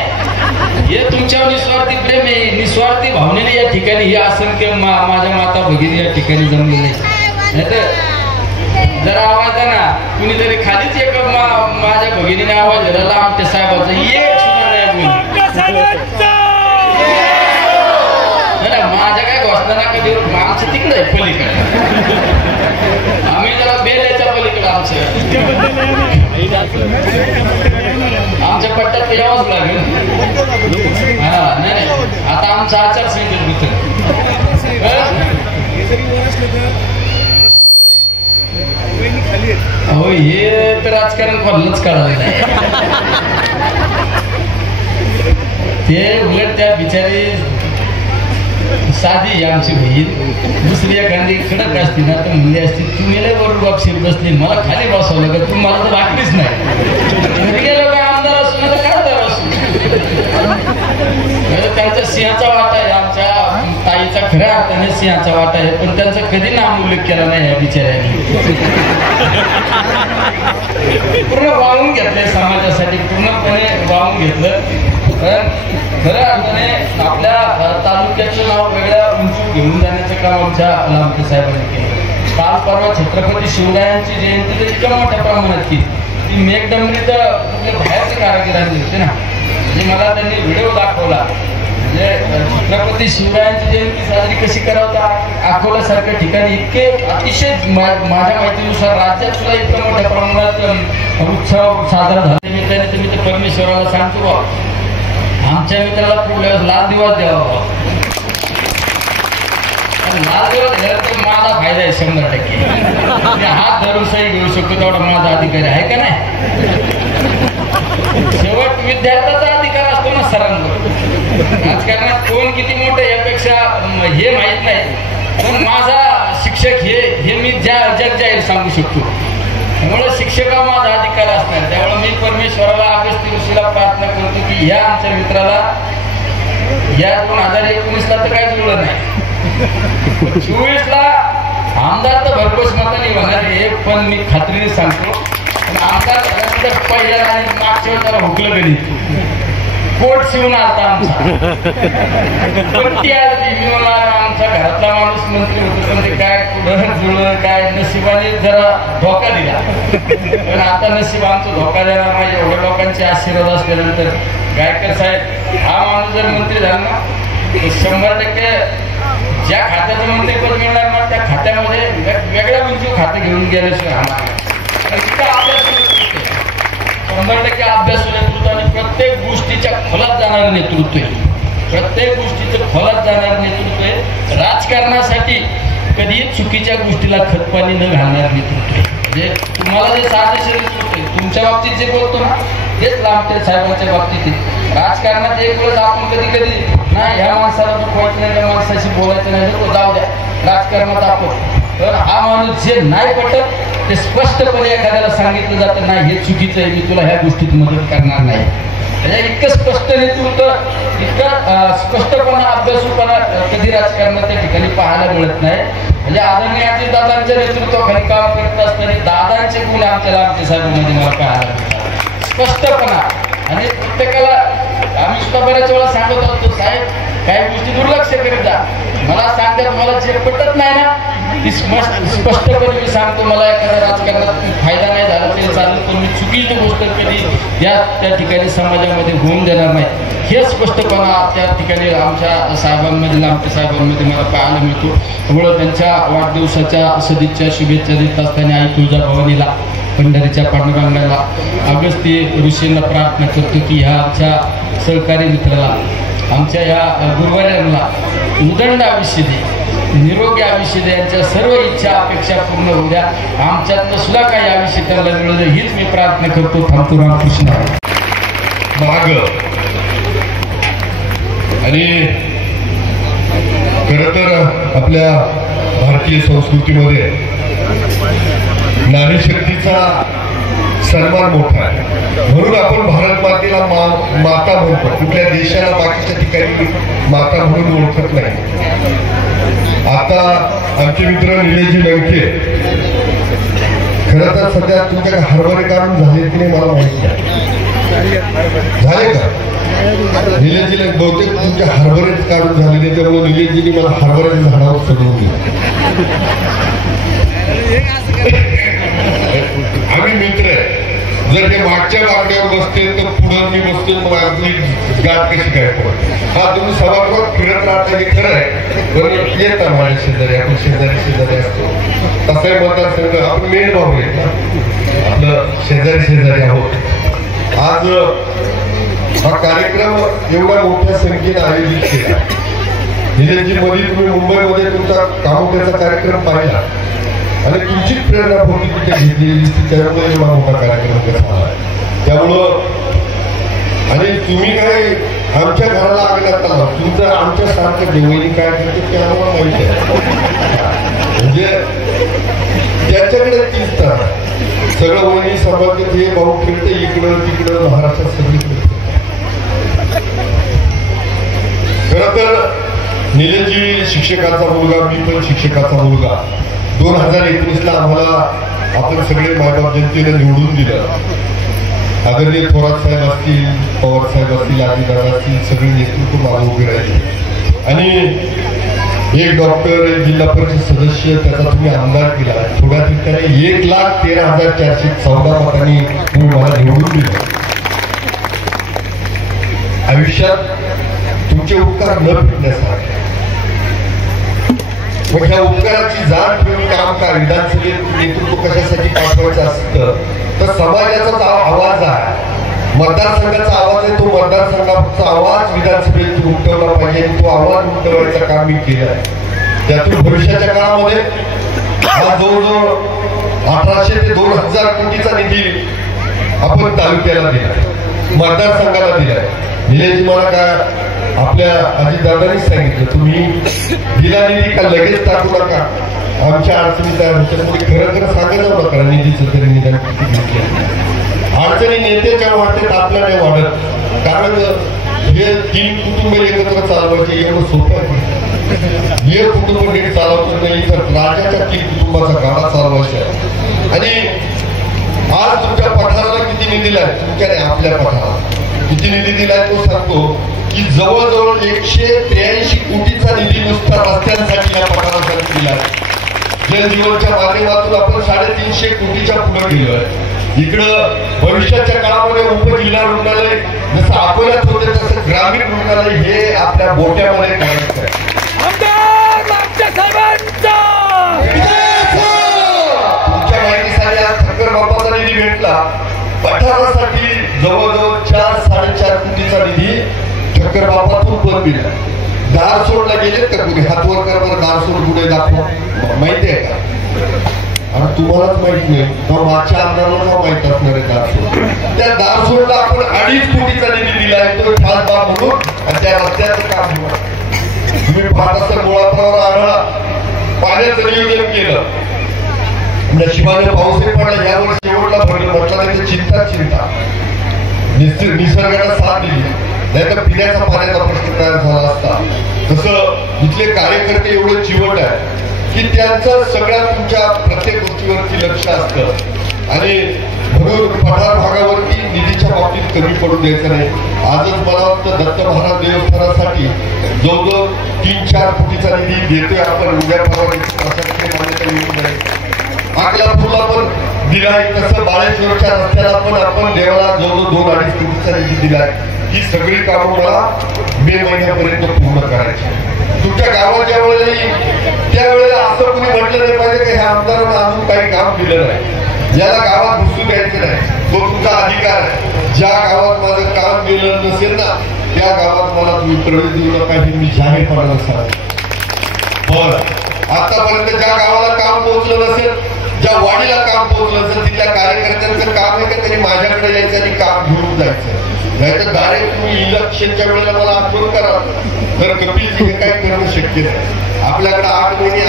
हे तुमच्यावर निस्वार्थी प्रेम आहे, निस्वार्थी भावनेने या ठिकाणी हे असंख्य माझ्या माता भगिनी या ठिकाणी जमलेले नाही. तर जरा आवाज आहे ना, कुणीतरी खालीच एक माझ्या भगिनीने आवाज दिला आमच्या साहेबांचा, एक सुद्धा नाही. माझ्या काय घोषणा नका देऊ, आमचं तिकडे आहे पलीकडे, आम्ही जरा बेल्याच्या पलीकडे आमच्या पट्ट्यात यावंच लागेल. हा नाही, आता आमचा आचारसंहितेत हो, हे तर राजकारण कोणालाच कळालं नाही. ते उलट त्या बिचारी साधी आमची बहीण दुसरी एखादी कडक असती ना तर म्हणली असती, तुम्ही लय वर बापशीर बसली, मला खाली बसवलं का, तुम्हाला तर भाकरीच नाही. गेलं काय आमदार असू ना तर खासदार असू. त्यांचा सिंहाचा वाटा आहे, आमच्या ताईचा खऱ्या अर्थाने सिंहाचा वाटा आहे, पण त्यांचा कधी नाम उल्लेख केला नाही या बिचाऱ्यांनी. पूर्ण वाहून घेतलंय समाजासाठी, पूर्णपणे वाहून घेतलं. खऱ्या अर्थाने आपल्या तालुक्याचं नाव वेगळ्या उंची घेऊन जाण्याचं काम आमच्या लामटे साहेबांनी केलं. काल परवा छत्रपती शिवरायांची जयंती तर इतक्या मोठ्या प्रमाणात केली, ती मेघडंबरी तर कुठल्या बाहेरच्या कारागिरांनी होते ना. म्हणजे मला त्यांनी व्हिडिओ दाखवला, म्हणजे छत्रपती शिवरायांची जयंती साजरी कशी करावता, अकोल्यासारख्या ठिकाणी इतके अतिशय माझ्या माहितीनुसार राज्यात सुद्धा इतक्या मोठ्या प्रमाणात उत्सव साजरा झाला. निमित्ताने तुम्ही तर परमेश्वराला सांगतो बा, आमच्या मित्राला पुढल्या लाल दिवस द्यावा. लाल दिवस झाला तर माझा फायदा आहे 100%. हात धरून सही घेऊ शकतो तेवढा माझा अधिकारी आहे का नाही. शेवट विद्यार्थ्याचा अधिकार असतो ना सरांवर. राजकारणात कोण किती मोठं यापेक्षा हे माहीत नाही, पण माझा शिक्षक हे मी जग जाहीर सांगू शकतो. त्यामुळे शिक्षकावर माझा अधिकार असणार. त्यामुळे मी परमेश्वराला अगस्त्य ऋषीला प्रार्थना करतो की या आमच्या मित्राला या 2019ला तर काय जुळलं नाही, 24ला आमदार तर भरघोस मताने होणार आहे, पण मी खात्रीने सांगतो आमदार झाल्यानंतर पहिल्याला आणि मागच्या वेळेला हुकलं गणित कोट शिवून आलता आमचा कोणती आली. मी मला आमच्या घरातला माणूस मंत्री होतो, पण ते काय पुढं जुळलं काय नशिबाने जरा धोका दिला. पण आता नशीब आमचं धोका देणार नाही. एवढ्या लोकांचे आशीर्वाद असल्यानंतर गायकर साहेब हा माणूस जर मंत्री झाला ना, 100% ज्या खात्याचं मंत्रीपद मिळणार ना त्या खात्यामध्ये वेगळ्या उंची खाते घेऊन गेल्याशिवाय इतका अभ्यास 100% अभ्यास नेतृत्व आणि प्रत्येक गोष्टीच्या खोलात जाणारं नेतृत्व आहे. प्रत्येक गोष्टीचं खोलात जाणारं नेतृत्व आहे. राजकारणासाठी कधी चुकीच्या गोष्टीला खतपाणी न घालणार नेतृत्व आहे. म्हणजे तुम्हाला जे साजेसे नेतृत्व आहे, तुमच्या बाबतीत जे बोलतो ना तेच लामटे साहेबांच्या बाबतीत आहे. राजकारणात एक वेळेस आपण कधी कधी नाही ह्या माणसाला दुखवायचं नाही, त्या माणसाशी बोलायचं नाही, तर जाऊ द्या राजकारणात आपण. तर हा माणूस जे नाही पटत ते स्पष्टपणे एखाद्याला सांगितलं जातं, नाही हे चुकीचं आहे, मी तुला ह्या गोष्टीत मदत करणार नाही. म्हणजे इतकं स्पष्ट नेतृत्व, इतकं स्पष्टपणा, अभ्यासूपणा कधी राजकारणात त्या ठिकाणी पाहायला मिळत नाही. म्हणजे आदरणीय अजितदादांच्या नेतृत्वाखाली काम करत असताना दादांचे गुण आमच्या साहेबांमध्ये मला पाहायला मिळतात. स्पष्टपणा आणि प्रत्येकाला आम्ही सुद्धा बऱ्याच वेळा सांगत होतो, साहेब काही गोष्टी दुर्लक्ष करीत जा. मला सांगतात मला जे पटत नाही ना ती स्पष्टपणे मी सांगतो, मला एखाद्या राजकारणात फायदा नाही झाला तरी चालेल, पण मी चुकीची गोष्ट कधी त्या ठिकाणी समाजामध्ये होऊन देणार नाही. हे स्पष्टपणा त्या ठिकाणी आमच्या साहेबांमध्ये, लामटे साहेबांमध्ये मला पाहायला मिळतो. त्यामुळं त्यांच्या वाढदिवसाच्या सदिच्छा शुभेच्छा देत असताना आई तुळजाभवानीला, पंढरीच्या पांडुरंगाला, अगस्त्य ऋषींना प्रार्थना करतो की ह्या आमच्या सहकारी मित्राला, आमच्या या गुरुवाऱ्यांना उदंड आयुष्य दे. निरोगी आयुष्य द्या, यांच्या सर्व इच्छा अपेक्षा पूर्ण होऊ द्या, आमच्यातनं सुद्धा काही आयुष्य त्यांना मिळलं हीच मी प्रार्थना करतो. थांबतो. रामकृष्ण. माग आणि खर तर आपल्या भारतीय संस्कृतीमध्ये नारी शक्तीचा सन्मान मोठा आहे, म्हणून आपण भारत मातेला माता म्हणतो. कुठल्या देशाला बाकीच्या ठिकाणी माता म्हणून ओळखत नाही. आता आमचे मित्र निलेशजी लंके खरं तर सध्या तुमच्या हरभरे काढून झाले की नाही मला माहिती झाले का? निलेशजीला बहुतेक तुमच्या हरभरेच काढून झाले नाही, त्यामुळे निलेशजीने मला हरभऱ्याच्या झाडावर चढवून दिलं. आम्ही मित्र आहे, जर ते मागच्या बाकड्यावर बसते तर पुढं मी बसतो, मग आपली गाठ कशी काय पडते. हा तुम्ही सभागृहात फिरत राहता हे खरं आहे, पण येतात माझ्या शेजारी, आपण शेजारी असतो. तसाही मतदारसंघ आपण मेन भाऊ आहे ना, आपलं शेजारी आहोत. आज हा कार्यक्रम एवढ्या मोठ्या संख्येने आयोजित केला. निलेशजी मध्ये तुम्ही मुंबईमध्ये तुमचा कामोक्याचा कार्यक्रम पाहिला आणि तुमचीच प्रेरणा होती तिथे घेतलेली, त्यामुळे एवढा मोठा कार्यक्रम झाला. त्यामुळं आणि तुम्ही काय आमच्या घराला आगल्यात आला, तुमचं आमच्यासारखं देवणी काय करतो ते आम्हाला माहिती आहे. म्हणजे त्याच्याकडे चिंता सगळं वहिनी सांभाळते, हे भाऊ फिरते इकडं तिकडं महाराष्ट्रात सगळीकडे. खरं तर निलेशजी शिक्षकाचा मुलगा, मी पण शिक्षकाचा मुलगा. 2019ला आम्हाला आपण सगळे मायबाप जनतेला निवडून दिलं. आदरणीय थोरात साहेब असतील, पवार साहेब असतील, आदिदादा असतील, सगळे नेतृत्व मागे उभे राहिले आणि एक डॉक्टर, एक जिल्हा परिषद सदस्य, त्याचा तुम्ही आमदार केला. थोड्या ठिकाणी 1,13,414 मतांनी तुम्ही मला निवडून दिलं. आयुष्यात तुमचे उपकार न फिरण्यासारखे, मग ह्या उपकाराची जाण ठेवून काम का विधानसभेत नेतृत्व कशासाठी पाठवायचं असतं तर समाजाचा आवाज आहे, मतदारसंघाचा आवाज आहे, तो मतदारसंघाचा आवाज विधानसभेत उमटवला पाहिजे. तो आवाज उमटवायचं काम मी केलं आहे. त्यातून भविष्याच्या काळामध्ये हा जवळजवळ 1800 ते 2000 कोटीचा निधी आपण तालुक्याला दिलाय, मतदारसंघाला दिलाय. निलेश मला काय आपल्या अजितदादांनीच सांगितलं, तुम्ही दिला निधी का लगेच टाकू नका, आमच्या अडचणी तयार होत्या. खरं सांगत जाऊ नका निधीचं तरी निदान किती घेतलं. अडचणी नेत्याच्या वाटत आपल्या नाही वाढत, कारण हे 3 कुटुंब एकत्र चालवायचे एवढं सोपं आहे. हे कुटुंब नीट चालवत नाही तर राज्याच्या 3 कुटुंबाचा गाडा चालवायचा आहे. आणि आज तुमच्या पठाराला किती निधी दिलाय, तुमच्या नाही आपल्या पठाराला किती निधी दिलाय तो सांगतो की जवळजवळ 183 कोटीचा निधी नुसता रस्त्यांसाठी या पठारासाठी दिला. जलजीवनच्या माध्यमातून आपण 350 कोटीच्या पुढे गेलोय. इकडं भविष्याच्या काळामध्ये उपजिल्हा रुग्णालय जसं अकोल्यात होते तसं ग्रामीण रुग्णालय हे आपल्या बोट्यामध्ये करायचं आहे. तुमच्या माहितीसाठी आज ठक्कर बाप्पाचा निधी भेटला. पठारासाठी जवळजवळ 4-4.5 कोटीचा निधी ठक्कर बाप्पातून पण दिला. दारसोडला गेलेत का कुठे हातवर कर, दारसोड कुठे दाखव माहिती आहे का? आणि तुम्हालाच माहित नाही तर मागच्या आमदाराला माहित असणार आहे दारसोड. त्या दारसोडला आपण 2.5 कोटीचा निधी दिलाय, तो खासदार म्हणून, आणि त्या रस्त्याचं काम तुम्ही पाहत असता मुळापावर आढळा पाण्याचं नियोजन केलं. नशिबाने पाऊसही पडला, यावर्षी शेवटला भरलं म्हटलं चिंता निसर्गाला साथ दिली, नाही तर पिण्याचा पाण्याचा प्रश्न तयार झाला असता. तसं इथले कार्यकर्ते एवढे चिवट आहे की त्यांचं सगळ्या तुमच्या प्रत्येक गोष्टीवरती लक्ष असतं आणि म्हणून पठार भागावरती निधीच्या बाबतीत कमी पडू द्यायचं नाही. आजच मला वाटतं दत्त महाराज देवस्थानासाठी जवळजवळ 3-4 कोटीचा निधी देतोय आपण. उद्या अकलापूरला पण दिलाय, तसं बाळेश्वरच्या रस्त्याला पण आपण देवाला जवळजवळ 2-2.5 कोटीचा निधी दिलाय. ही सगळी कामं मला मे महिन्यापर्यंत पूर्ण करायची. तुमच्या गावात ज्या वेळेला त्यावेळेला असं कुणी म्हटलं नाही पाहिजे की ह्या आमदारांना अजून काही काम दिलं नाही, याला गावात घुसू द्यायचं नाही. तो तुमचा अधिकार आहे. ज्या गावात माझं काम दिलं नसेल ना त्या गावात मला तुम्ही प्रवेश देऊ नका हे मी जाहीरपणानं सांगतो. बरं आतापर्यंत ज्या गावाला काम पोहोचलं नसेल, ज्या वाडीला काम पोहोचलं नसेल, तिथल्या कार्यकर्त्यांचं काम आहे का त्यांनी माझ्याकडे यायचं आणि काम घेऊन जायचं. नाही तर डायरेक्ट तुम्ही इलेक्शनच्या वेळेला मला आठवण करा तर कपिलजी हे काही करणं शक्य नाही. आपल्याकडे 8 महिने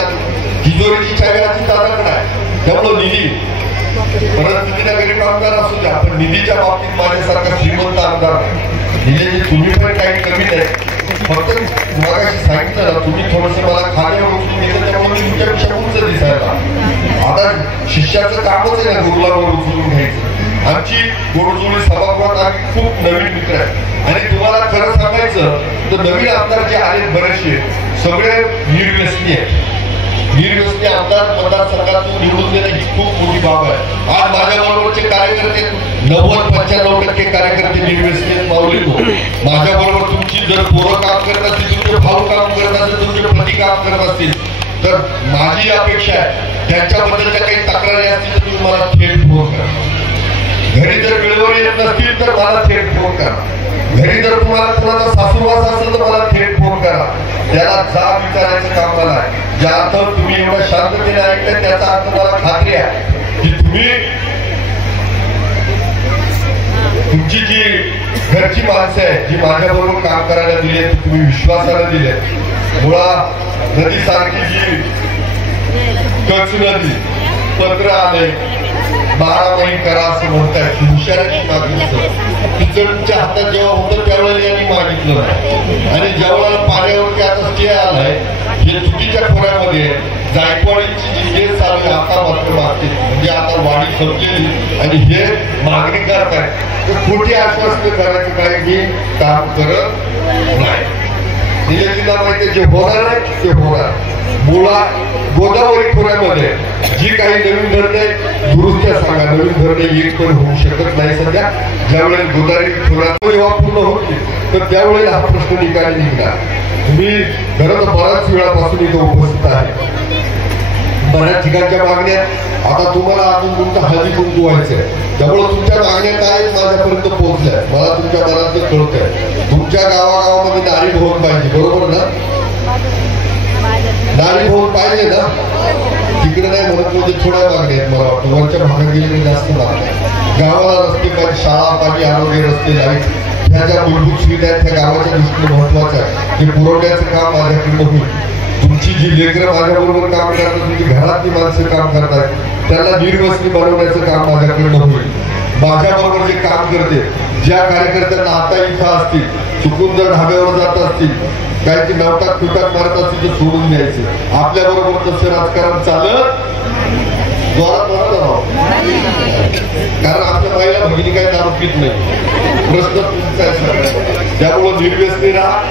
तिजोरीची चाव्याची दादाकडे आहे, त्यामुळं निधी परिस्थितीला गरीब आमदार असू द्या, पण निधीच्या बाबतीत माझ्यासारखा श्रीमंत आमदार नाही. निधीची तुम्ही पण काही कमी नाही. फक्त मगाशी सांगितलं ना, तुम्ही थोडस मला खाण्यावर उचलून घेतलं त्यामुळे तुमच्यापेक्षा उंच दिसायला. आता शिष्याचं कामच आहे ना गुरुलावर उचलून घ्यायचं. आमची गोडजोडी सभागृहात आम्ही खूप नवीन मित्र आहे आणि तुम्हाला खरं सांगायचं तर नवीन आमदार जे आहेत बरेचसे सगळे निर्व्यसनी आहेत. निर्व्यसनी आमदार मतदारसंघातून निवडून देणं ही खूप मोठी बाब आहे. आज माझ्या बरोबरचे कार्यकर्ते 90-95% कार्यकर्ते निर्व्यसनी माऊली. माझ्या बरोबर तुमची जर पोरं काम करत असतील, तुमचे भाऊ काम करत असतील, तुमचे पती काम करत असतील तर माझी अपेक्षा आहे त्यांच्याबद्दलच्या काही तक्रारी असतील तर तुम्ही मला थेट फोन करा. घरी जर वेळेवर येत नसतील तर मला थेट फोन करा. घरी जर तुम्हाला कोणाचा सासूरवास असेल तर मला थेट फोन करा. त्याला जाब विचारायचं काम मला आहे. ज्या अर्थ तुम्ही एवढ्या शांततेने ऐकलं त्याचा अर्थ मला खात्री आहे की तुम्ही तुमची जी घरची माणसं आहेत जी माझ्याबरोबर काम करायला दिले, तुम्ही विश्वासाला दिले. मुळा नदीसारखी जी कच नदी पत्र आले 12 महिने करा असं म्हणतायत. हुशाराची मागणी पिचडच्या हातात जेव्हा होतं त्यावेळेला यांनी मागितलं नाही आणि ज्यावेळेला पाण्यावरती आता स्टे आलाय हे चुकीच्या खोऱ्यामध्ये जायकवाडीची जी केस चालू आहे आता मात्र मागते. म्हणजे आता वाढी संपलेली आणि हे मागणी करताय तर खोटी आश्वासन करायचं काय मी काम करत नाही. निलेशजीला माहिती जे होणार आहे ते होणार. मुळा गोदावरी खोऱ्यामध्ये जी काही नवीन धरणे दुरुस्त्या सांगा, नवीन धरणे एक पण होऊ शकत नाही. सध्या ज्यावेळेला गोदावरी खोऱ्यात जेव्हा पूर्ण होती तर त्यावेळेला हा प्रश्न निकाली निघणार. मी खरं तर बऱ्याच वेळापासून इथं उपस्थित आहे. बऱ्याच ठिकाणच्या मागण्या आता तुम्हाला अजून तुमचं हळदी कुंकू व्हायचंय त्यामुळे तुमच्या मागण्या काय माझ्यापर्यंत पोहोचल्या. मला तुमच्या मनात कळतंय. तुमच्या गावागावामध्ये नारी भवन पाहिजे, बरोबर ना? नारी भवन पाहिजे ना? तिकडे नाही म्हणत म्हणजे थोड्या मागण्या आहेत. मला वाटतं वरच्या भागात गेले जास्त मागण्या. गावाला रस्ते पाहिजे, शाळा पाहिजे, आरोग्य रस्ते लाईट ह्या ज्या मूलभूत सुविधा आहेत त्या गावाच्या दृष्टीने महत्वाचं आहे. ते पुरवण्याचं काम माझ्याकडनं होईल. तुमची जी लेकरं माझ्याबरोबर काम करतात, तुमची घरातली माणसं काम करतात, त्यांना निर्व्यसनी बनवण्याचं काम माझ्याकडनं होईल. माझ्याबरोबर जे काम करते ज्या कार्यकर्त्यांना आता इथं असतील, चुकून जर ढाब्यावर जात असतील, काही नवटाक तुटाक मारत असतील तर सोडून द्यायचं. आपल्या बरोबर तसं राजकारण चालत कारण आपल्या बाईला भगिनी काही दारू पित नाही. प्रश्न तुमचा आहे. त्यामुळं निर्व्यसनी राहा.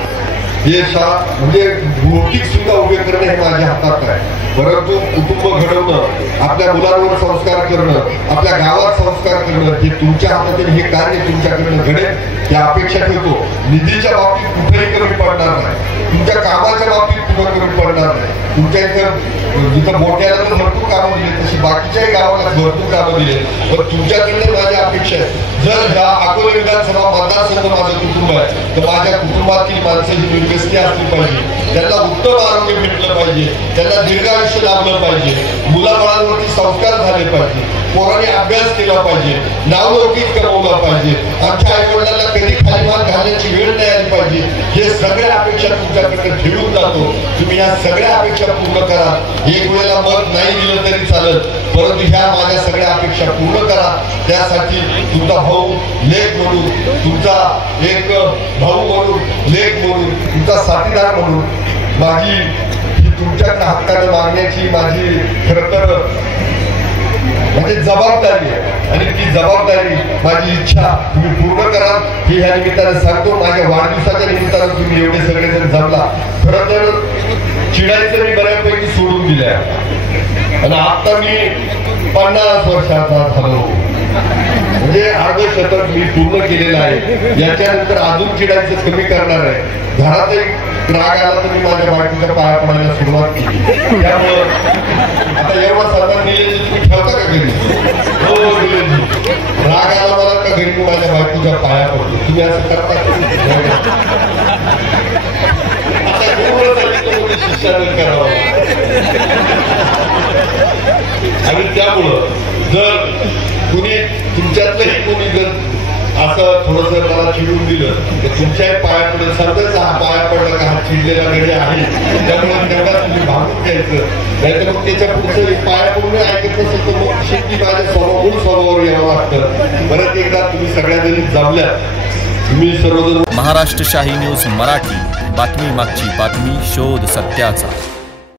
हे म्हणजे भौतिक सुद्धा उभे करणे हे माझ्या हातात आहे. परंतु कुटुंब घडवणं, आपल्या मुलांवर संस्कार करणं, आपल्या गावात संस्कार करणं हे तुमच्या हातात. हे कार्य तुमच्याकडनं घडेल या अपेक्षा ठेवतो. निधीच्या बाबतीत कुठेही कमी पडणार नाही, तुमच्या कामाच्या बाबतीत कुठं कमी पडणार नाही. तुमच्या इथं जिथं मोठ्याला तर भरपूर कामं दिले तशी बाकीच्याही गावाला भरपूर कामं दिले. पण तुमच्याकडे माझी अपेक्षा आहे जर ह्या अकोले विधानसभा मतदारसंघ माझं कुटुंब आहे तर माझ्या कुटुंबातील माणसं जी निर्व्यसनी असली पाहिजे, त्यांना उत्तम आरोग्य भेटलं पाहिजे, त्यांना दीर्घायुष्य लाभलं पाहिजे, मुलाबाळांवरती संस्कार झाले पाहिजे, पोरांनी अभ्यास केला पाहिजे, नावलौकिक कमवला पाहिजे, आमच्या आईवडिलांना कधी खाली मान घालण्याची वेळ नाही आली पाहिजे. हे सगळ्या अपेक्षा तुमच्याकडे ठेवून जातो. तुम्ही या सगळ्या अपेक्षा पूर्ण करा. एक वेळेला मत नाही दिलं तरी चालत, परंतु ह्या माझ्या सगळ्या अपेक्षा पूर्ण करा. त्यासाठी तुमचा भाऊ लेख म्हणून, तुमचा एक भाऊ म्हणून, लेख म्हणून, तुमचा साथीदार म्हणून माझी ही तुमच्याकडे हक्काने मागण्याची माझी खरं तर म्हणजे जबाबदारी आहे आणि ती जबाबदारी माझी इच्छा तुम्ही पूर्ण करा ही ह्या निमित्ताने सांगतो. माझ्या वाढदिवसाच्या निमित्ताने तुम्ही एवढे सगळेजण जमला. खरं तर चिडायचं मी बऱ्यापैकी सोडून दिलंय आणि आता मी 50 वर्षाचा झालो. म्हणजे अर्ध शतक मी पूर्ण केलेलं आहे. याच्यानंतर अजून चिडायचं कमी करणार आहे. घरातही राग आला तर मी माझ्या बायकोच्या पाया पडायला सुरुवात केली. त्यामुळं आता एवढा सन्मान निलेजी तुम्ही ठेवता का घरी? हो निलेजी, राग आला मला का घरी मी माझ्या बायकोच्या पाया पडतो. तुम्ही असं करता आता एवढं शिष्यानं करावं. आणि त्यामुळं जर कुणी तुमच्यातलंही कोणी जर असं थोडंसं मला चिडून दिलं तर तुमच्याही पाया पडत सर्वच हा पाया पडला का हा चिडलेला घरी आहे, त्यामुळे तेवढा तुम्ही भागून घ्यायचं. नाहीतर मग त्याच्या पुढचं पाया पडून ऐकत नसेल तर मग शेवटी माझ्या मूळ स्वभावावर यावं लागतं. परत एकदा तुम्ही सगळ्या जणी जमल्यात, तुम्ही सर्वजण. महाराष्ट्र शाही न्यूज मराठी, बातमी मागची बातमी, शोध सत्याचा.